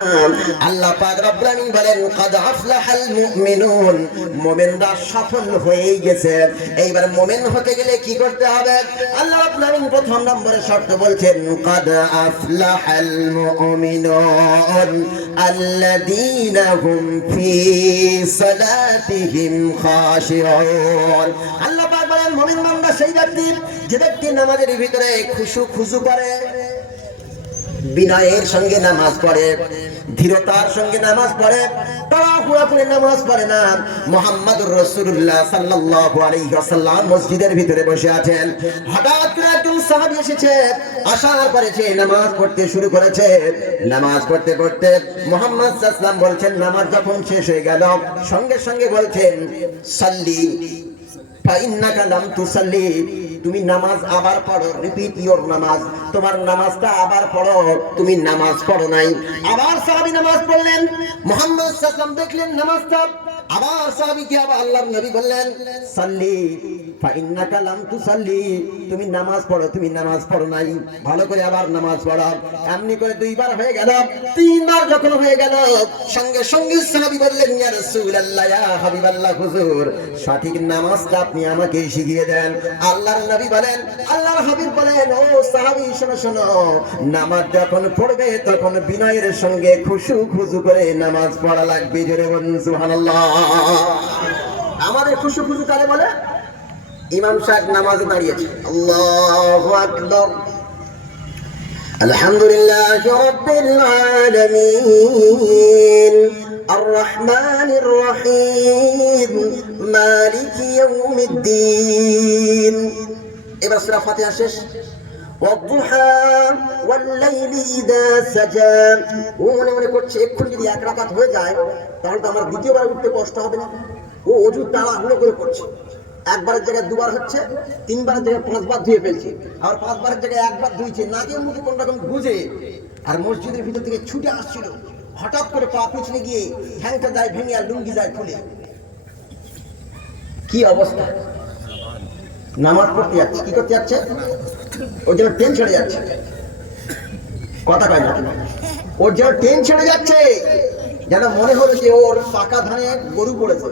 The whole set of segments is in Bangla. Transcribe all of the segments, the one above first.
আল্লাহ পাক রব্বুল আলামিন বলেন কাদ আফলাহাল মুমিনুন, মুমিনরা সফল হয়ে গেছে। এইবার মুমিন হতে গেলে কি করতে হবে? আল্লাহ রাব্বুল আলামিন প্রথম নম্বরে শর্ত বলছেন কাদ আফলাহাল মুমিনুন আল্লাযীনা হুম ফি সালাতিহিম খাশিউন। আল্লাহ পাক বলেন মুমিন বান্দা সেই ব্যক্তি যে ব্যক্তি নামাজের ভিতরে খুশু করে, বিনয়ের সঙ্গে নামাজ পড়ে, ধীরতার সঙ্গে নামাজ পড়ে, তাড়াহুড়া করে নামাজ পড়ে না। মুহাম্মদুর রাসূলুল্লাহ সাল্লাল্লাহু আলাইহি ওয়াসাল্লাম মসজিদের ভিতরে বসে আছেন, হঠাৎ করে একজন সাহাবী এসেছে, আসার পরে সে নামাজ পড়তে শুরু করেছে। নামাজ পড়তে পড়তে মুহাম্মদ সাল্লাল্লাহু আলাইহি ওয়াসাল্লাম বলছেন, নামাজ যখন শেষ হয়ে গেল সঙ্গে সঙ্গে বলছেন সাল্লি ফাইন্নাকা লাম তুসাল্লি, তুমি নামাজ আবার পড়ো, রিপিট ইওর নামাজ, তোমার নামাজটা আবার পড়ো, তুমি নামাজ পড়ো নাই। আবার সাহাবী নামাজ পড়লেন, মুহাম্মদ সাল্লাল্লাহু আলাইহি ওয়াসাল্লাম দেখলেন নামাজটা, আবার সাহাবীকে আবার আল্লাহর নবী বললেন সাল্লি ফাইন্নাকা লাম তুসাল্লি, তুমি নামাজ পড়ো, তুমি নামাজ পড়ো নাই, ভালো করে আবার নামাজ পড়ো। এমনি করে দুইবার হয়ে গেল, তিনবার যখন হয়ে গেল সঙ্গে সঙ্গে সাহাবী বললেন ইয়া রাসূলুল্লাহ, ইয়া হাবিবাল্লাহ, হুজুর সঠিক নামাজটা আপনি আমাকে শিখিয়ে দেন। আল্লাহর নবী বলেন, আল্লাহর হাবিব বলেন, ও সাহাবী শোনো শোনো, নামাজ যখন পড়বে তখন বিনয়ের সঙ্গে খুশু করে নামাজ পড়া লাগবে। জোরে বলুন সুবহানাল্লাহ। আমাদের খুশু কারে বলে? ইমাম সাহেব নামাজে দাঁড়িয়েছে, আল্লাহু আকবার, আলহামদুলিল্লাহি রাব্বিল আলামিন আর রহমানির রহিম মালিকি ইয়াউমিদ্দিন। এবার সূরা ফাতিহা শেষ। ওয়াদুহা ওয়াল-লাইলি ইযা সাজা। ও মনে করছে এক্ষুনি যদি এক রাকাত হয়ে যায় তাহলে তো আমার দ্বিতীয়বার উঠতে কষ্ট হবে না। ও ওযু তাড়াহুড়ো করে করছে, একবারের জায়গায় দুবার হচ্ছে, তিনবারের জায়গায় পাঁচবার ধুয়ে ফেলছে, আবার পাঁচবারের জায়গায় একবার ধুইছে, নাকের মুখে কোন রকম গুজে, আর মসজিদের ভিতর থেকে ছুটে আসছিল, হঠাৎ করে পা পিছনে গিয়ে ঠ্যাংটা যায় ভেঙে আর লুঙ্গি যায় খুলে। কি অবস্থা! নামাজ পড়তে যাচ্ছে, কি করতে যাচ্ছে? ওর জন্য ট্রেন ছেড়ে যাচ্ছে, কথা কয় না, ওর জন্য ট্রেন ছেড়ে যাচ্ছে, যেন মনে হলো যে ওর পাকা ধানে গরু পড়েছে।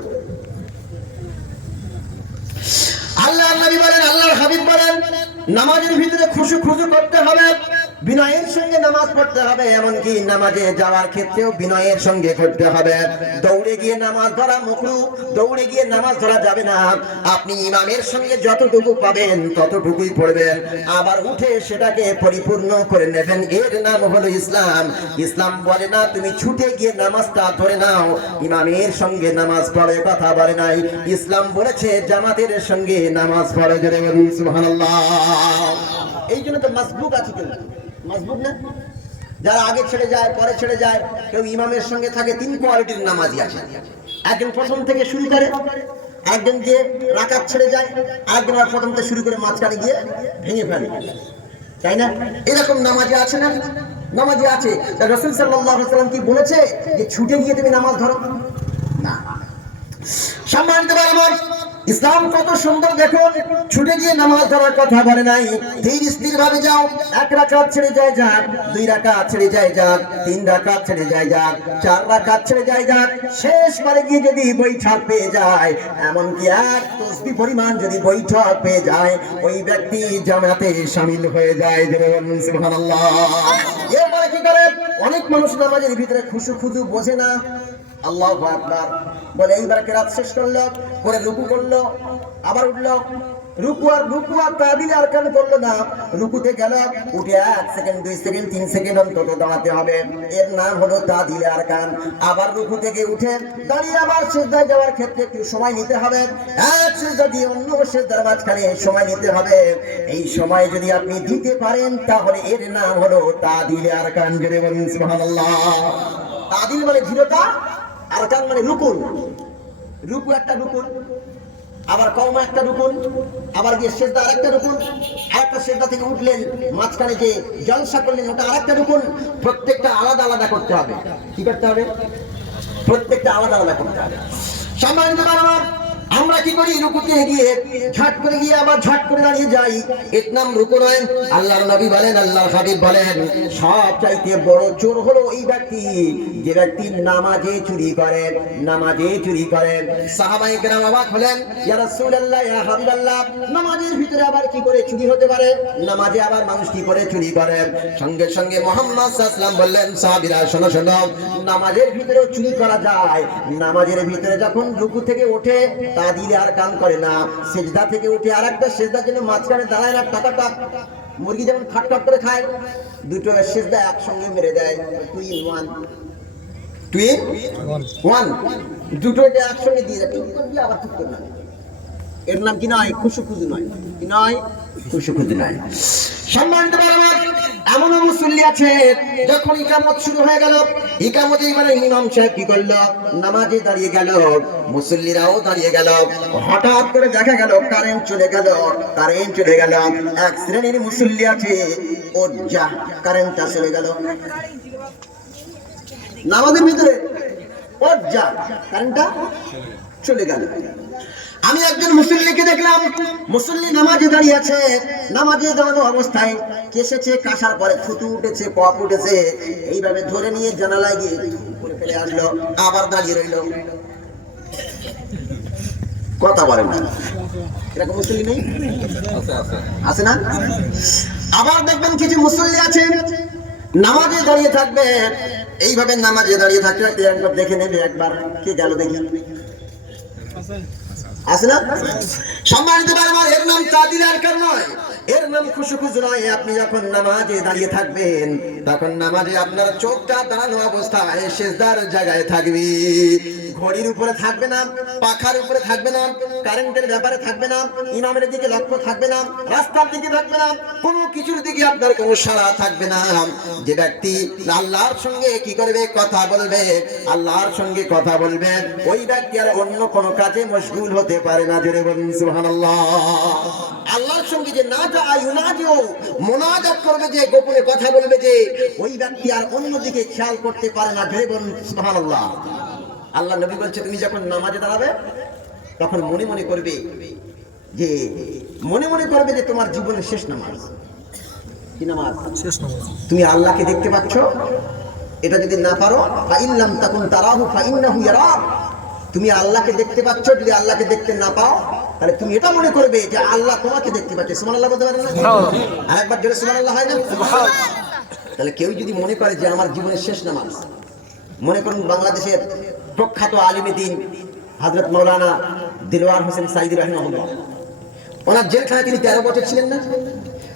আল্লাহর নবী বলেন, আল্লাহর হাবিব বলেন, নামাজের ভিতরে খুশু করতে হবে, বিনয়ের সঙ্গে নামাজ পড়তে হবে, এমনকি নামাজে যাওয়ার ক্ষেত্রেও বিনয়ের সঙ্গে করতে হবে। দৌড়ে গিয়ে নামাজ ধরা মাকরুহ, দৌড়ে গিয়ে নামাজ ধরা যাবে না। আপনি ইমামের সঙ্গে যতটুকু পাবেন ততটুকুই পড়বেন, আবার উঠে সেটাকে পরিপূর্ণ করে নেবেন। এর নাম হলো ইসলাম। ইসলাম বলে না তুমি ছুটে গিয়ে নামাজটা ধরে নাও, ইমামের সঙ্গে নামাজ পড়ে, কথা বলে নাই। ইসলাম বলেছে জামাতের সঙ্গে নামাজ পড়ে। জোরে বলুন সুবহানাল্লাহ। এই জন্য তো মাসবুক আছে, কেউ মাসবুক না, যারা আগে ছেড়ে যায় পরে ছেড়ে যায়, কেউ ইমামের সঙ্গে থাকে। তিন কোয়ালিটির নামাজি আছে, একজন প্রথম থেকে শুরু করে, একজন যে রাকাত ছেড়ে যায়, আরেকজন প্রথম থেকে শুরু করে মাঝখানে গিয়ে ভেঙে ফেলে, তাই না? এরকম নামাজি আছে না? নামাজি আছে। রাসূল সাল্লাল্লাহু আলাইহি ওয়াসাল্লাম কি বলেছে যে ছুটে গিয়ে তুমি নামাজ ধরো? না। সম্মানিত ভাইরা, ইসলাম কত সুন্দর দেখুন, ছুটে গিয়ে নামাজ ধরার কথা বলে নাই। ধীর স্থির ভাবে যাও, এক রাকাত ছেড়ে যায় যাক, দুই রাকাত ছেড়ে যায় যাক, তিন রাকাত ছেড়ে যায় যাক, চার রাকাত ছেড়ে যায় যাক, শেষ বারে গিয়ে যদি বৈঠক পেয়ে যায়, এমনকি এক তসবিহ পরিমাণ যদি বৈঠক পেয়ে যায়, ওই ব্যক্তি জামাতে শামিল হয়ে যায়। সুবহানাল্লাহ। এরপরে কি করে? অনেক মানুষ নামাজের ভিতরে খুশু বোঝে না। আল্লাহু আকবার বলে এইবার কেরাত শেষ করলো, করে রুকু করলো, আবার উঠলো, রুকু আর তাহবিল আরকান করলো না, রুকুতে গেল, উঠে 1 সেকেন্ড 2 সেকেন্ড 3 সেকেন্ড অন্তত দাঁড়াতে হবে, এর নাম হলো তাহবিল আরকান। আবার রুকু থেকে উঠে দাঁড়িয়ে আবার সিজদায় যাওয়ার ক্ষেত্রে একটু সময় নিতে হবে, এক সিজদা দিয়ে অন্য সিজদার মাঝখানে সময় নিতে হবে। এই সময় যদি আপনি দিতে পারেন তাহলে এর নাম হলো তাহবিল আরকান। জোরে বলুন সুবহানাল্লাহ। তাহবিল মানে দৃঢ়তা, আরকান মানে রুকুন। রুকু একটা রুকুন, আবার কওমা একটা রুকুন, আবার গিয়ে সিজদা আরেকটা রুকুন, আরেকটা সিজদা থেকে উঠলেন, মাঝখানে যে জলসা করলেন ওটা আরেকটা রুকুন। প্রত্যেকটা আলাদা করতে হবে। কি করতে হবে? প্রত্যেকটা আলাদা করতে হবে। সম্মানিত ভাইরা, আমরা কি করি রুকুতে গিয়ে ঝট করে গিয়ে আবার ঝট করে দাঁড়িয়ে যাই, এর নাম রুকু নয়। আল্লাহর নবী বলেন, আল্লাহর হাবিব বলেন, সব চাইতে বড় চোর হলো ওই ব্যক্তি যে ব্যক্তি নামাজে চুরি করে, নামাজে চুরি করে। সাহাবায়ে কেরাম অবাক হলেন, ইয়া রাসূলুল্লাহ, ইয়া হাবিবাল্লাহ, নামাজের ভিতরে আবার কি করে চুরি হতে পারে? নামাজে আবার মানুষ কি করে চুরি করে? সঙ্গে সঙ্গে মুহাম্মদ সাল্লাল্লাহু আলাইহি ওয়াসাল্লাম বললেন, সাহাবীরা শোনো শোনো, নামাজের ভিতরেও চুরি করা যায়। নামাজের ভিতরে যখন রুকু থেকে ওঠে তা দিলে আর কাম করে না, সিজদা থেকে উঠে আরেকটা সিজদার জন্য মাঝখানে দাঁড়ায় না, টাকা মুরগি যেমন খাট খাট করে খায়, দুটো সিজদা একসঙ্গে মেরে দেয়, টু ইন ওয়ান, দুটোকে একসঙ্গে দিয়ে দেয়, ঠিক করবি আবার ঠিক করবি না। এর নাম কি নয়? খুশুখুজু নয়। কি নয়? খুশুখুজু নয়। সম্মানিত বাবা, এমন মুসল্লি আছে যখন ইকামত শুরু হয়ে গেল, ইকামতে এবারে ইমাম সাহেব কি করলো? নামাজে দাঁড়িয়ে গেল, মুসল্লিরাও দাঁড়িয়ে গেল। হঠাৎ করে দেখা গেল কারেন্ট চলে গেল, কারেন্ট চলে গেল। এক শ্রেণীর মুসল্লি আছে, ওর যা কারেন্টটা চলে গেল নামাজের ভিতরে, ওর যা কারেন্টটা চলে গেল। আমি একজন মুসল্লিকে দেখলাম, মুসল্লি নামাজে দাঁড়িয়ে আছে, নামাজে দাঁড়ানো অবস্থায় কেসেছে, কাশার পরে থুতু উঠেছে, পপ উঠেছে, এইভাবে ধরে নিয়ে জানালায় গিয়ে করে ফেলে আসলো, আবার দাঁড়িয়ে রইল, কথা বলেন না। এরকম মুসল্লি নেই? আছে না? আবার দেখবেন কিছু মুসল্লি আছে নামাজে দাঁড়িয়ে থাকবে, এইভাবে নামাজে দাঁড়িয়ে থাকতে একবার দেখে নেবে, একবার কে গেল দেখি, আছে না? সম্মানিত বাবা, এর নাম তাদিল আর কার নয়, এর নাম খুশুখুজু নয়। আপনি যখন নামাজে দাঁড়িয়ে থাকবেন তখন নামাজে আপনার চোখটা দাঁড়ানো অবস্থায় সিজদার জায়গায় থাকবে, ঘড়ির উপরে থাকবে না, পাখার উপরে থাকবে না, কারেন্টের ব্যাপারে থাকবে না, ইমামের দিকে লক্ষ্য থাকবে না, রাস্তার দিকে থাকবে না, কোনো কিছুর দিকে আপনার কোনো সাড়া থাকবে না। যে ব্যক্তি আল্লাহর সঙ্গে কি করবে? কথা বলবে, আল্লাহর সঙ্গে কথা বলবে, ওই ব্যক্তি আর অন্য কোনো কাজে মশগুল হতে পারে না। জোরে বলুন সুবহানাল্লাহ। আল্লাহর সঙ্গে যে মোনাজাত করবে, যে গোপনে কথা বলবে, যে ওই ব্যক্তি আর অন্যদিকে খেয়াল করতে পারে না। জোরে বলুন সুবহানাল্লাহ। আল্লাহ নবী বলছে, তুমি যখন নামাজে দাঁড়াবে তখন মনে মনে করবে যে, মনে মনে করবে যে তোমার জীবনের শেষ নামাজ। কি নামাজ? শেষ নামাজ। তুমি আল্লাহকে দেখতে পাচ্ছ, এটা যদি না পারো, ফাইল্লাম তাকুন তারাহু ফাইন্নাহু ইয়ারাক, তুমি আল্লাহকে দেখতে পাচ্ছ, যদি আল্লাহকে দেখতে না পাও তাহলে তুমি এটা মনে করবে যে আল্লাহ তোমাকে দেখতে পাচ্ছে। সুবহানাল্লাহ বলতে পারেন না? আরেকবার জোরে সুবহানাল্লাহ হয় না? তাহলে কেউ যদি মনে করে যে আমার জীবনের শেষ নামাজ, মনে করুন বাংলাদেশের প্রখ্যাত আলিমে দ্বীন হযরত মাওলানা দিলওয়ার হোসেন সাঈদী রাহিমাহুল্লাহ, ওনার জেলখানায় তিনি 13 বছর ছিলেন না?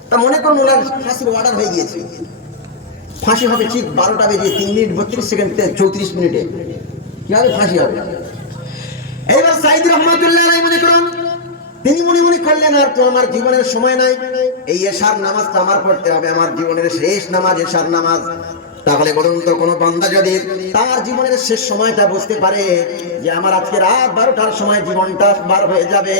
তা মনে করুন ওনার ফাঁসির অর্ডার হয়ে গিয়েছে, ফাঁসি হবে ঠিক 12টা বেজে 3 মিনিট 32 সেকেন্ড 34 মিনিটে, কি হবে? ফাঁসি হবে। এইবার সাঈদী রহমাতুল্লাহ আলাইহি মনে করুন, তিনি মনে মনে করলেন, আর তো আমার জীবনের সময় নাই, এই এশার নামাজটা আমার পড়তে হবে, আমার জীবনের শেষ নামাজ এশার নামাজ। তাহলে বলুন তো, কোন বান্দা যদি তার জীবনের শেষ সময়টা বুঝতে পারে যে আমার আজকে রাত 12টার সময় জীবনটা বার হয়ে যাবে,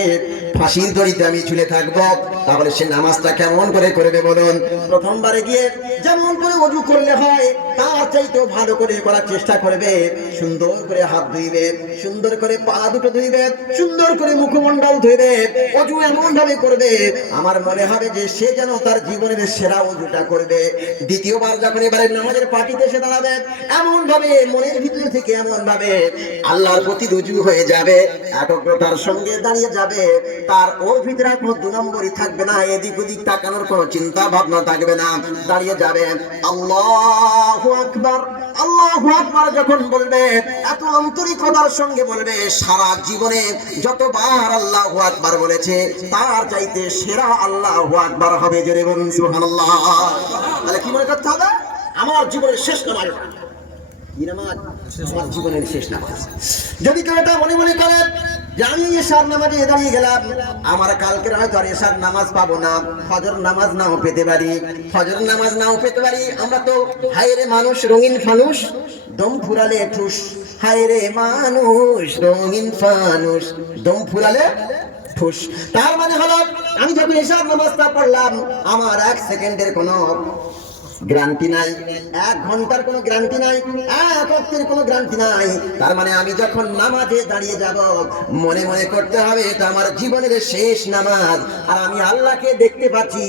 ফাঁসির দড়িতে আমি ঝুলে থাকবো, তাহলে সে নামাজটা কেমন করে করবে বলুন? প্রথমবারে গিয়ে যেমন করে ওযু করলে হয় তার চাইতেও ভালো করে করার চেষ্টা করবে, সুন্দর করে হাত ধুইবে, সুন্দর করে পা দুটো ধুইবে, সুন্দর করে মুখমণ্ডল ধুইবে, ওযু এমন ভাবে করবে আমার মনে হবে যে সে যেন তার জীবনের সেরা ওযুটা করবে। দ্বিতীয়বার যখন এবারে নামাজের পাটিতে এসে দাঁড়াবে, এমন ভাবে মনের ভিতর থেকে এমন ভাবে আল্লাহর প্রতি রুজু হয়ে যাবে, একাগ্রতার সঙ্গে দাঁড়িয়ে যাবে, তার ওর ভিতরে কোনো 2 নম্বরই থাকবে না, এদিক ওদিক তাকানোর কোনো চিন্তা ভাবনা থাকবে না, দাঁড়িয়ে যাবে, আল্লাহু আকবার, আল্লাহু আকবার যখন বলবে, এত আন্তরিকতার সঙ্গে বলবে, সারা জীবনে যতবার আল্লাহু আকবার বলেছে তার চাইতে সেরা আল্লাহু আকবার হবে। জোরে বলুন সুবহানাল্লাহ। তাহলে কি মনে করতে হবে? আমার জীবনের শেষ নামাজ, কি নামাজ? আমার জীবনের শেষ নামাজ। যদি কেউ এটা মনে মনে করে যে আমি এশার নামাজে দাঁড়িয়ে গেলাম, আমার কালকের হয়তো আর এশার নামাজ পাবো না, ফজর নামাজ নাও পেতে পারি, ফজর নামাজ নাও পেতে পারি, আমরা তো হায়রে মানুষ রঙিন ফানুষ, দম ফুরালে ঠুস, হায়রে মানুষ রঙিন ফানুষ, দম ফুরালে ঠুস। তার মানে হলো আমি যখন এশার নামাজটা পড়লাম, আমার 1 সেকেন্ডের কোনো গ্যারান্টি নাই, 1 ঘন্টার কোনো গ্যারান্টি নাই, 1 ওয়াক্তের কোনো গ্যারান্টি নাই। তার মানে আমি যখন নামাজে দাঁড়িয়ে যাব মনে মনে করতে হবে এটা আমার জীবনের শেষ নামাজ, আর আমি আল্লাহকে দেখতে পাচ্ছি,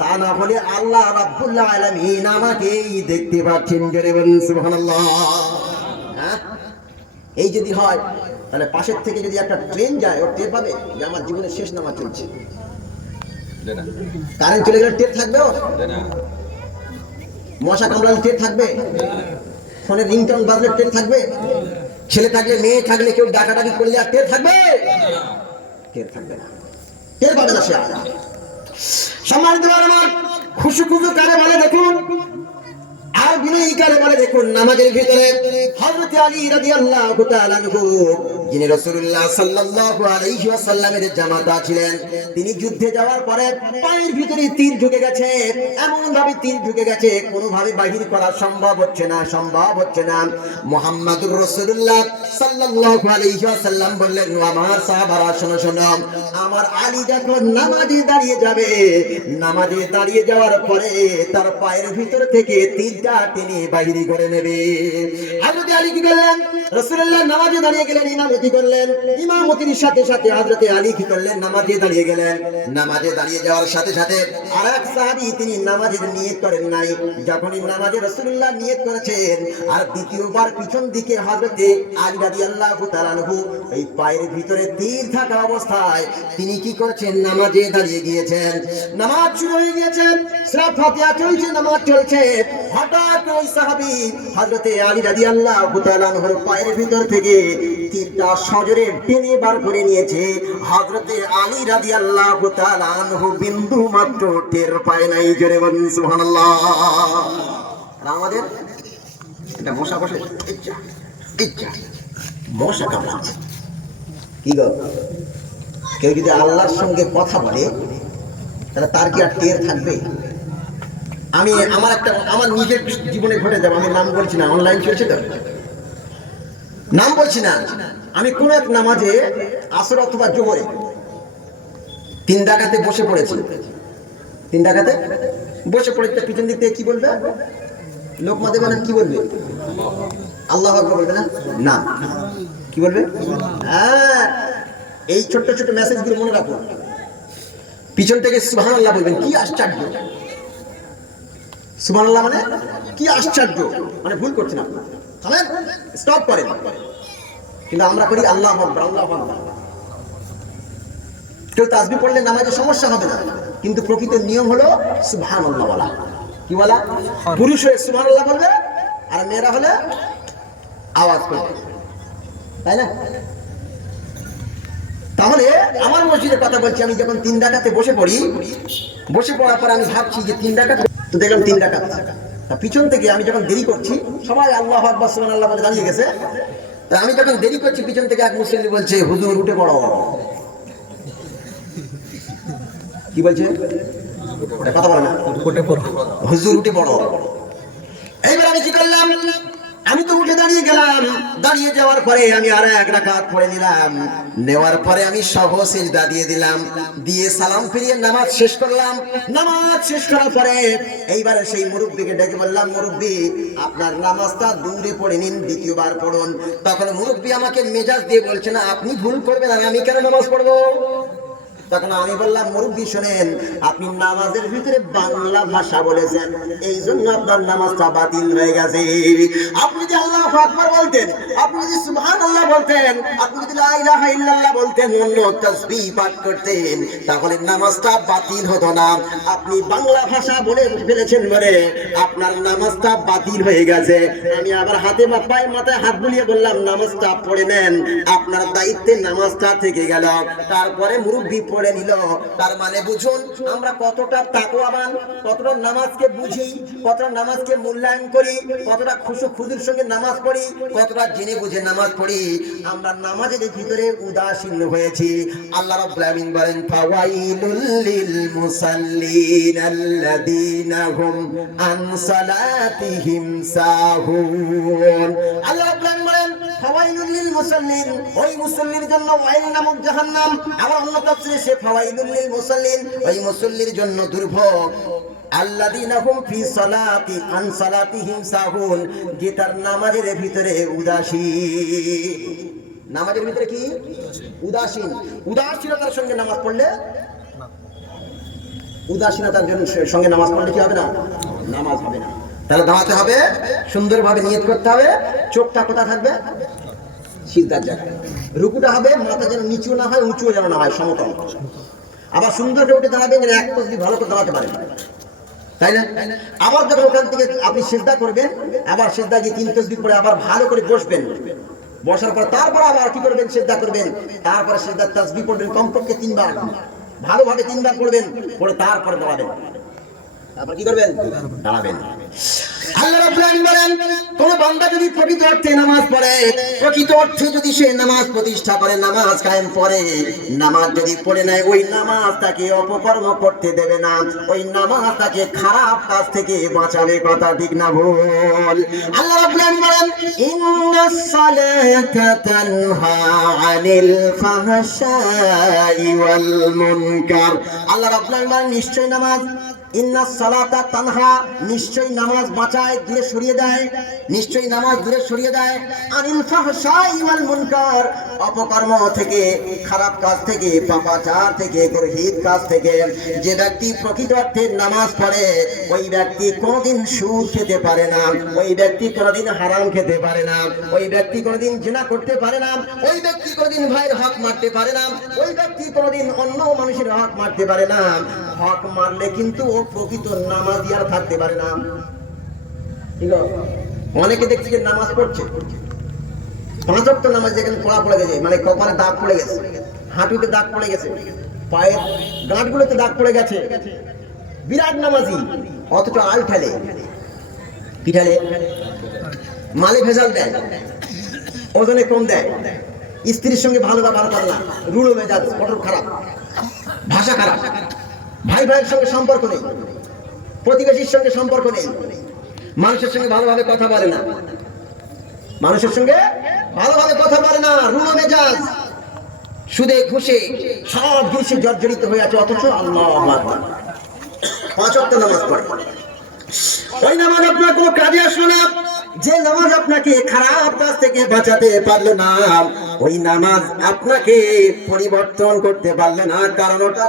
তা না হলে আল্লাহ রাব্বুল আলামিন আমাকেই দেখতে পাচ্ছেন। জোরে বলুন সুবহানাল্লাহ। হ্যাঁ, এই যদি হয় তাহলে পাশের থেকে যদি একটা ট্রেন যায় ওর টের পাবে যে আমার জীবনের শেষ নামাজ চলছে। কারেন্ট চলে গেলে টের থাকবে ওর? মশা কামড়ালে টের থাকবে? ফোনে রিংটোন বাজলে টের থাকবে? ছেলে থাকলে মেয়ে থাকলে কেউ ডাকাডাকি করলে আর টের থাকবে? টের থাকবে না, টের পাবে না সে। সম্মানিত আমার খুশু খুশু কারে বলে দেখুন, আর বিনয়ী কারে বলে দেখুন। নামাজের ভিতরে হযরত আলী রাদিয়াল্লাহু তাআলা আনহু, যিনি রাসূলুল্লাহ সাল্লাল্লাহু আলাইহি ওয়াসাল্লামের জামাতা ছিলেন, তিনি যুদ্ধে যাওয়ার পরে পায়ের ভিতরে তীর ঢুকে গেছে, এমন ভাবে তীর ঢুকে গেছে কোনোভাবে বাহির করা সম্ভব হচ্ছে না। মুহাম্মাদুর রাসূলুল্লাহ সাল্লাল্লাহু আলাইহি ওয়াসাল্লাম বললেন, আমার সাহাবারা শোনো, আমার আলী যখন নামাজে দাঁড়িয়ে যাবে, নামাজে দাঁড়িয়ে যাওয়ার পরে তার পায়ের ভিতর থেকে তীরটা টেনে বাহির করে নেবে। হযরত আলী কি করলেন? রাসূলুল্লাহ নামাজে দাঁড়িয়ে গেলেন, ইমামতি করলেন, ইমামতির সাথে সাথে হযরত আলী কি করলেন? নামাজে দাঁড়িয়ে গেলেন। নামাজে দাঁড়িয়ে যাওয়ার সাথে সাথে আরেক সাহাবী তিনি নামাজের নিয়ত করেন নাই। যখনই নামাজে রাসূলুল্লাহ নিয়ত করেছেন, আর দ্বিতীয়বার পিছন দিকে হযরত আলী রাদিয়াল্লাহু তাআলা আনহু এই পায়ের ভিতরে তীর থাকা অবস্থায় তিনি কি করেছেন? নামাজে দাঁড়িয়ে গিয়েছেন। নামাজ শুরু হয়ে গিয়েছে, সূরা ফাতিহা চলছে, নামাজ চলছে। হঠাৎ ওই সাহাবী হযরত আলী রাদিয়াল্লাহু তাআলা আনহুর পায়ের ভিতর থেকে তীরটা সজোরে টেনে বার করে নিয়েছে। হযরত আলী রাদিয়াল্লাহু তাআলা আনহু বিন্দু মাত্র টের পায় নাই। জোরে বলুন সুবহানাল্লাহ। আর আমাদের এটা মশা বসে ইচ্ছা মশা কামড়াচ্ছে। কি গো, কেউ যদি আল্লাহর সঙ্গে কথা বলে তাহলে তার কি আর টের থাকবে? আমি আমার নিজের জীবনে ঘটে যাবে, আমি নাম বলছি না, অনলাইন চলছে তো, নাম বলছি না। আমি কোন এক নামাজে আসর অথবা জোহরে 3 রাকাতে বসে পড়েছি। 3 রাকাতে বসে পড়েছে, পিছন দিক থেকে কি বলবে? লোকমা দেবে না, কি বলবে? আল্লাহু আকবার বলবে না? না, কি বলবে? হ্যাঁ, এই ছোট্ট ছোট্ট মেসেজগুলো মনে রাখুন। পিছন থেকে সুবহানাল্লাহ বলবেন, কি আশ্চর্য! সুবহানাল্লাহ মানে কি আশ্চর্য, মানে ভুল করছেন আপনি, থামেন, স্টপ করেন। কিন্তু আমরা করি আল্লাহু আকবার, আল্লাহু আকবার। কেউ তাসবিহ পড়লে নামাজে সমস্যা হবে না, কিন্তু প্রকৃত নিয়ম হলো সুবহানাল্লাহ বলা। কি বলা? পুরুষ হয়ে সুবহানাল্লাহ বলবে, আর মেয়েরা হলে আওয়াজ করবে, তাই না? তাহলে আমার মসজিদের কথা বলছি, আমি যখন 3 রাকাতে বসে পড়ি, বসে পড়ার পর আমি ভাবছি যে 3 রাকাত, তো দেখলাম 3 রাকাত। তা পিছন থেকে আমি যখন দেরি করছি, সবাই আল্লাহু আকবার সুবহানাল্লাহ বলে দাঁড়িয়ে গেছে। তা আমি যখন দেরি করছি, পিছন থেকে এক মুসল্লি বলছে, হুজুর উঠে পড়ো। কি বলছে? কথা বলে না, উঠে পড়ো, হুজুর উঠে পড়ো। এইবার আমি কি করলাম? আমি তো উঠে দাঁড়িয়ে গেলাম। দাঁড়িয়ে যাওয়ার পরে আমি আর 1 রাকাত পড়ে নিলাম। নেওয়ার পরে আমি সহ সিজদা দিয়ে দিলাম, দিয়ে সালাম ফিরিয়ে নামাজ শেষ করলাম। নামাজ শেষ করার পরে এইবারে সেই মুরব্বিকে ডেকে বললাম, মুরব্বি আপনার নামাজটা দূরে পড়ে নিন, দ্বিতীয়বার পড়ুন। তখন মুরব্বি আমাকে মেজাজ দিয়ে বলছে, না আপনি ভুল করবেন, আর আমি কেন নামাজ পড়বো? তখন আমি বললাম, মুরব্বি শোনেন, আপনি নামাজের ভিতরে বাংলা ভাষা বলেছেন, এই জন্য আপনার নামাজটা বাতিল হয়ে গেছে। আপনি যদি আল্লাহু আকবার বলতেন, আপনি যদি সুবহানাল্লাহ বলতেন, আপনি যদি লা ইলাহা ইল্লাল্লাহ বলতেন, অন্য তাসবিহ পাঠ করতেন, তাহলে নামাজটা বাতিল হতো না। আপনি বাংলা ভাষা বলে ফেলেছেন বলে আপনার নামাজটা বাতিল হয়ে গেছে। আমি আবার হাতে বা পায়ে মাথায় হাত বুলিয়ে বললাম, নামাজটা পড়ে নেন, আপনার দায়িত্বে নামাজটা থেকে গেল। তারপরে মুরব্বি পড়ে নিল। তার মানে বুঝুন আমরা কতটা তাকওয়াবান, কতটা নামাজকে বুঝি, কতটা নামাজকে মূল্যায়ন করি, কতটা খুশুর সঙ্গে নামাজ পড়ি, কতটা জেনে বুঝে নামাজ পড়ি। আমরা নামাজের ভিতরে উদাসীন হয়েছি। আল্লাহ রাব্বুল আলামিন বলেন, ফাওয়াইলুল লিল মুসাল্লিন আল্লাযীনা হুম আন সালাতিহিম সাহুন। আল্লাহ রাব্বুল আলামিন বলেন, ফাওয়াইলুল লিল মুসাল্লিন, ওই মুসল্লির জন্য ওয়াইল নামক জাহান্নাম। আবার অন্য তাফসীরে সে ফাওয়াইলুল লিল মুসাল্লিন, ওই মুসল্লির জন্য দুর্ভোগ। আল্লাযীনা হুম ফি সালাতি আন সালাতিহিম সাহুন, যে তার নামাজের ভিতরে উদাসীন। নামাজের ভিতরে কি উদাসীন? উদাসীনতার সঙ্গে নামাজ পড়লে, উদাসীনতার সঙ্গে নামাজ পড়লে কি হবে না? নামাজ হবে না। তাহলে দাঁড়াতে হবে, সুন্দরভাবে নিয়ত করতে হবে। চোখটা কোথায় থাকবে? সিজদার জায়গায়। রুকুটা হবে মাথা যেন নিচু না হয়, উঁচু যেন না হয়, সমতল। আবার সুন্দর করে উঠে দাঁড়াবেন, যেন এক তসবিহ ভালো করে দাঁড়াতে পারেন, তাই না? আবার যখন ওখান থেকে আপনি সিজদা করবেন, আবার সিজদা গিয়ে 3 তাসবিহ পড়ে আবার ভালো করে বসবেন। বসার পর তারপর আবার কি করবেন? সিজদা করবেন। তারপরে সিজদার তাসবিহ পড়বেন কমপক্ষে 3 বার, ভালোভাবে 3 বার পড়বেন, পড়ে তারপরে দাঁড়াবেন। তারপর কি করবেন? দাঁড়াবেন। আল্লাহ রাব্বুল আলামিন বলেন, কোন বান্দা যদি প্রকৃত অর্থে নামাজ পড়ে, প্রকৃত অর্থে যদি সে নামাজ প্রতিষ্ঠা করে, নামাজ কায়েম করে, নামাজ যদি পড়ে নেয়, ওই নামাজ তাকে অপকর্ম করতে দেবে না, ওই নামাজ তাকে খারাপ কাজ থেকে বাঁচাবে। কথা ঠিক না ভুল? আল্লাহ রাব্বুল আলামিন বলেন, ইন্নাস সালাতা তানহা আনিল ফাহশাই ওয়াল মুনকার। আল্লাহ রাব্বুল আলামিন বলেন, নিশ্চয় নামাজ, ইন্নাস সালাতা তানহা, নিশ্চয়ই নামাজ বাঁচায়, দূরে সরিয়ে দেয়, নিশ্চয়ই নামাজ দূরে সরিয়ে দেয়, আনিল ফাহশাই ওয়াল মুনকার, অপকর্ম থেকে, খারাপ কাজ থেকে, পাপাচার থেকে, গর্হিত কাজ থেকে। যে ব্যক্তি প্রকৃত অর্থে নামাজ পড়ে, ওই ব্যক্তি কোনোদিন সুদ খেতে পারে না, ওই ব্যক্তি কোনোদিন হারাম খেতে পারে না, ওই ব্যক্তি কোনোদিন জিনা করতে পারে না, ওই ব্যক্তি কোনোদিন ভাইয়ের হক মারতে পারে না, ওই ব্যক্তি কোনোদিন অন্য মানুষের হক মারতে পারে না। হক মারলে কিন্তু ও প্রকৃত নামাজি আর থাকতে পারে না। ঠিক আছে? অনেকে দেখছি যে নামাজ পড়ছে, 5 ওয়াক্ত নামাজ যেখানে পড়া পড়ে গেছে, মানে কপালে দাগ পড়ে গেছে, হাঁটুতে দাগ পড়ে গেছে, পায়ের গাঁটগুলোতে দাগ পড়ে গেছে, বিরাট নামাজি, অথচ আল ঠেলে, কি ঠেলে? মালে ভেজাল দেয়, ওজনে কম দেয়, স্ত্রীর সঙ্গে ভালো ব্যবহার করে না, রুড়ো মেজাজ, কঠোর খারাপ, ভাষা খারাপ, ভাই ভাইয়ের সঙ্গে সম্পর্ক নেই, প্রতিবেশীর সঙ্গে সম্পর্ক নেই, মানুষের সঙ্গে ভালোভাবে কথা বলে না, মানুষের সঙ্গে ভালোভাবে কথা বলে না, রুড়ো মেজাজ, সুদে ঘুষে সব জিনিসে জর্জরিত হয়ে আছে, অথচ আল্লাহু আকবার 5 ওয়াক্ত নামাজ পড়ে। ওই নামাজ আপনার কোনো কাজে আসলো না, যে নামাজ আপনাকে খারাপ কাজ থেকে বাঁচাতে পারলো না, ওই নামাজ আপনাকে পরিবর্তন করতে পারলো না, কারণ ওটা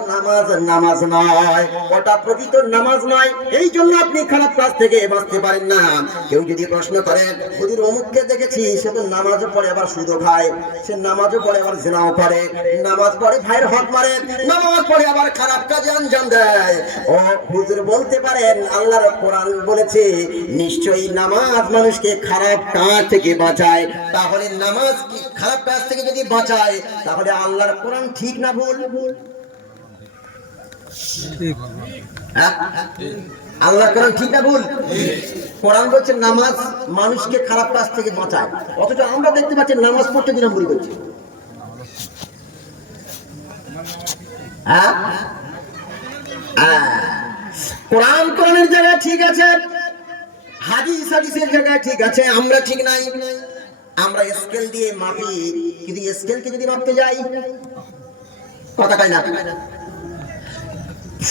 নামাজ নয়, ওটা প্রকৃত নামাজ নয়। এই জন্য আপনি খারাপ কাজ থেকে বাঁচতে পারেন না। কেউ যদি প্রশ্ন করে, হুজুর অমুককে দেখেছি, সে তো নামাজও পড়ে আবার সুদও খায়, সে নামাজও পড়ে আবার জিনাও করে, নামাজ পড়ে ভাইয়ের হক মারে, নামাজ পড়ে আবার খারাপ কাজে আঞ্জাম দেয়। ও হুজুর বলতে পারেন, আল্লাহর কোরআন বলেছে নিশ্চয়ই নামাজ মানুষকে খারাপ কাজ থেকে বাঁচায়। তাহলে নামাজ কি খারাপ কাজ থেকে যদি বাঁচায়, তাহলে আল্লাহর কোরআন ঠিক না ভুল? আল্লাহর কোরআন ঠিক না ভুল? কোরআন বলছে নামাজ মানুষকে খারাপ কাজ থেকে বাঁচায়, অথচ আমরা দেখতে পাচ্ছি নামাজ পড়তে দিলাম ভুল করছি। কোরআনের জায়গায় ঠিক আছে, হাদিসের জায়গায় ঠিক আছে, আমরা ঠিক নাই। আমরা স্কেল দিয়ে মাপি, কিন্তু স্কেলকে যদি মাপতে যাই, কথা কয় না।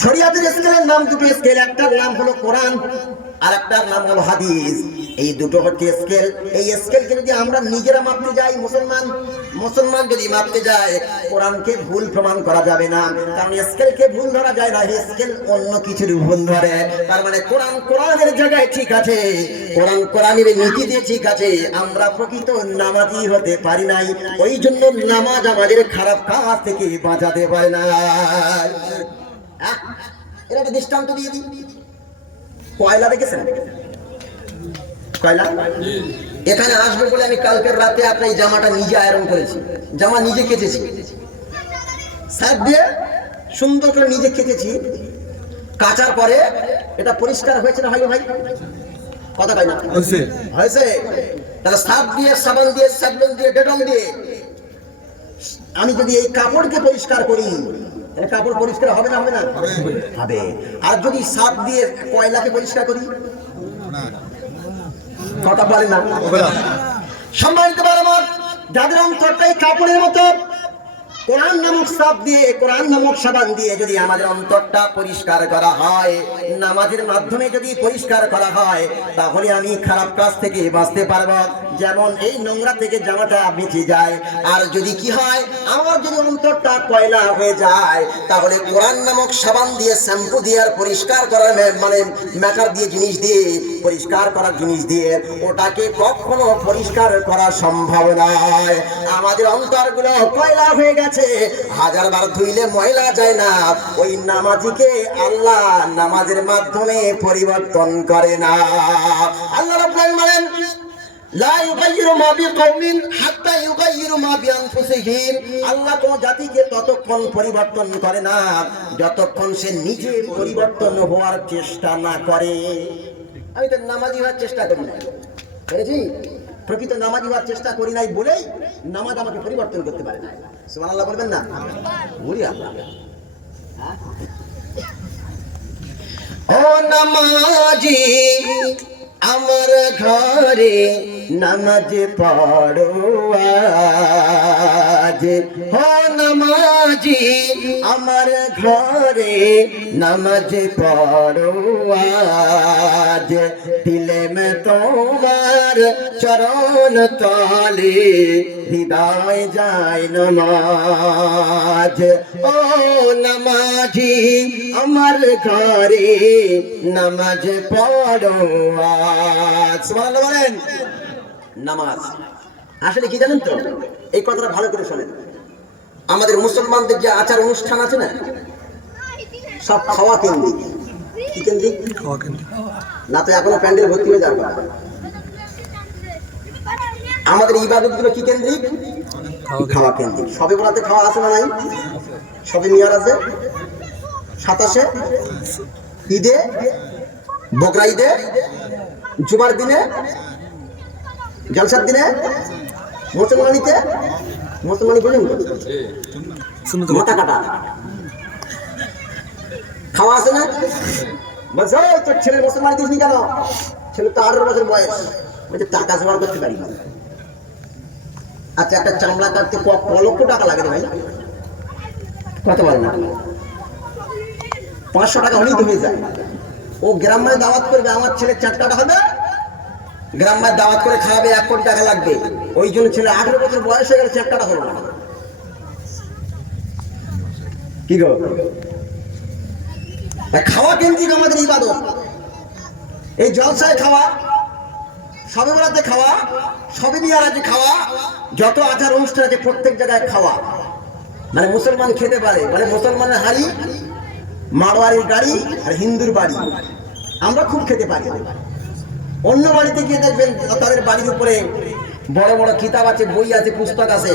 শরীয়তের স্কেলের নাম দুটো স্কেল, একটার নাম হলো কোরআন আর একটার নাম হলো হাদিস। এই দুটো হচ্ছে স্কেল। এই স্কেলকে যদি আমরা নিজেরা মাপতে যাই, মুসলমান যদি মাপতে যায়, কোরআনকে ভুল প্রমাণ করা যাবে না, কারণ স্কেলকে ভুল ধরা যায় না, স্কেল অন্য কিছুর ভুল ধরে। তার মানে কোরআনের জায়গায় ঠিক আছে, কোরআনের নীতি দিয়ে ঠিক আছে, আমরা প্রকৃত নামাজি হতে পারি নাই, ওই জন্য নামাজ আমাদের খারাপ কাজ থেকে বাঁচাতে পারে না। এটা একটা দৃষ্টান্ত দিয়ে দিই। কয়লা দেখেছেন? কয়লা এখানে আসবে বলে আমি কালকের রাতে আপনার জামাটা নিজে আয়রন করেছি, জামা নিজে কেচেছি, সার্ফ দিয়ে সুন্দর করে নিজে কেচেছি। কাচার পরে এটা পরিষ্কার হয়েছে না? হয় ভাই, কথা কয় না? হয়েছে। তাহলে সার্ফ দিয়ে, সাবান দিয়ে, সাবলন দিয়ে, ডেটল দিয়ে আমি যদি এই কাপড়কে পরিষ্কার করি, কাপড় পরিষ্কার হবে না? হবে না? হবে। আর যদি সাপ দিয়ে কয়লাকে পরিষ্কার করি, কথা বলে না? সম্মানিত আমার, যাদের অন্তরটাই কাপড়ের মতো, কোরআন নামক সাপ দিয়ে, কোরআন নামক সাবান দিয়ে যদি আমাদের অন্তরটা পরিষ্কার করা হয়, নামাজের মাধ্যমে যদি পরিষ্কার করা হয়, তাহলে আমি খারাপ কাজ থেকে বাঁচতে পারবো। যেমন এই নোংরা থেকে জামাটা বেঁচে যায়। আর যদি কি হয়, আমার যদি অন্তরটা কয়লা হয়ে যায়, তাহলে কোরআন নামক সাবান দিয়ে, শ্যাম্পু দিয়ে আর পরিষ্কার করার মানে ম্যাটার দিয়ে, জিনিস দিয়ে, পরিষ্কার করার জিনিস দিয়ে ওটাকে কখনো পরিষ্কার করা সম্ভব নয়। আমাদের অন্তরগুলো কয়লা হয়ে গেছে, হাজার বার ধুইলে ময়লা যায় না। ওই নামাজিকে আল্লাহ নামাজের মাধ্যমে পরিবর্তন করে না। আল্লাহ রাব্বুল আলামিন বলেন, লা ইউগাইয়িরু মা বিকওমিন হাত্তা ইউগাইয়িরু মা বিআনফুসিহিম। আল্লাহ কোন জাতিকে ততক্ষণ পরিবর্তন করে না যতক্ষণ সে নিজে পরিবর্তন হওয়ার চেষ্টা না করে। আমি তো নামাজি হওয়ার চেষ্টা করি না, বুঝেছি? প্রকৃত নামাজি হওয়ার চেষ্টা করি নাই বলেই নামাজ আমাকে পরিবর্তন করতে পারে না। সুবহানাল্লাহ বলবেন না? বলি আল্লাহ। ও নামাজি আমার ঘরে নামাজ পড়ো আজ, ও নামাজি আমার ঘরে নামাজ পড়ো আজ। দিলে মে তোমার চরণ তলে হৃদয় যায় নামাজ। ও নামাজি আমার ঘরে নামাজ পড়ো আজ। সুবহানাল্লাহ বলেন। নামাজ আসলে কি জানেন তো? এই কথাটা ভালো করে শোনেন। আমাদের মুসলমানদের যে আচার অনুষ্ঠান আছে না, সব খাওয়া কেন্দ্রিক। কি কেন্দ্রিক? খাওয়া কেন্দ্রিক। না তো এখনো প্যান্ডেল ভর্তি হয়ে যাবে। আমাদের ইবাদত গুলো কি কেন্দ্রিক? খাওয়া কেন্দ্রিক। সবে বলাতে খাওয়া আছে না নাই? সবে মিয়ার আছে, 27-এ, ঈদে, বকরা ঈদে, জুমার দিনে, জলসার দিনে, মুসলমানিতে, মুসলমানি বলেন মাথা কাটা খাওয়া আছে না? বলছে তোর ছেলের মুসলমানি দিসনি কেন? ছেলে তো 18 বছর বয়স, বলছে টাকা জোগাড় করতে পারি না। আচ্ছা, একটা চামড়া কাটতে ক লক্ষ টাকা লাগে রে ভাই? কত বলেন না? 500 টাকা হলেই তো হয়ে যায়। ও গ্রামে দাওয়াত করবে, আমার ছেলে চাটকাটা হবে, গ্রামে দাওয়াত করে খাওয়াবে, 1 কোটি টাকা লাগবে। ওই জন্য ছেলে 18 বছর বয়স হয়ে গেলে চাটকাটা হলো না। কি গো? খাওয়া কেন্দ্রিক আমাদের ইবাদত। এই জলসায় খাওয়া, সবে বরাতে খাওয়া, সবে মিয়ারাজে খাওয়া, যত আচার অনুষ্ঠান আছে প্রত্যেক জায়গায় খাওয়া। মানে মুসলমান খেতে পারে, মানে মুসলমানের হাড়ি, মারোয়ারির গাড়ি আর হিন্দুর বাড়ি। আমরা খুব খেতে পারি। অন্য বাড়িতে গিয়ে দেখবেন তাদের বাড়ির উপরে বড় বড় কিতাব আছে, বই আছে, পুস্তক আছে।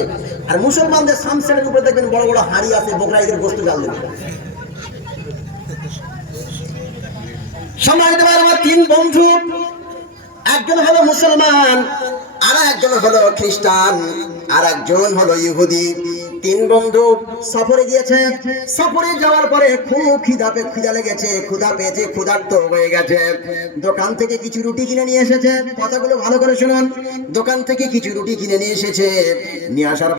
আর মুসলমানদের সামসেটের উপরে দেখবেন বড় বড় হাড়ি আছে, বকরা ঈদের গোশত জাল দেবে। সম্মানিত ভাই আমার, 3 বন্ধু, একজন হলো মুসলমান, আর একজন হলো খ্রিস্টান, আর একজন হলো ইহুদি। 3 বন্ধু সফরে গিয়েছে। সফরে যাওয়ার পরে খুব খিদা লেগেছে, ক্ষুধা পেয়েছে, ক্ষুধার্ত হয়ে গেছে। দোকান থেকে কিছু রুটি কিনে নিয়ে এসেছে। কথাগুলো ভালো করে শুনুন। দোকান থেকে কিছু রুটি কিনে নিয়ে এসেছে। নিয়ে আসার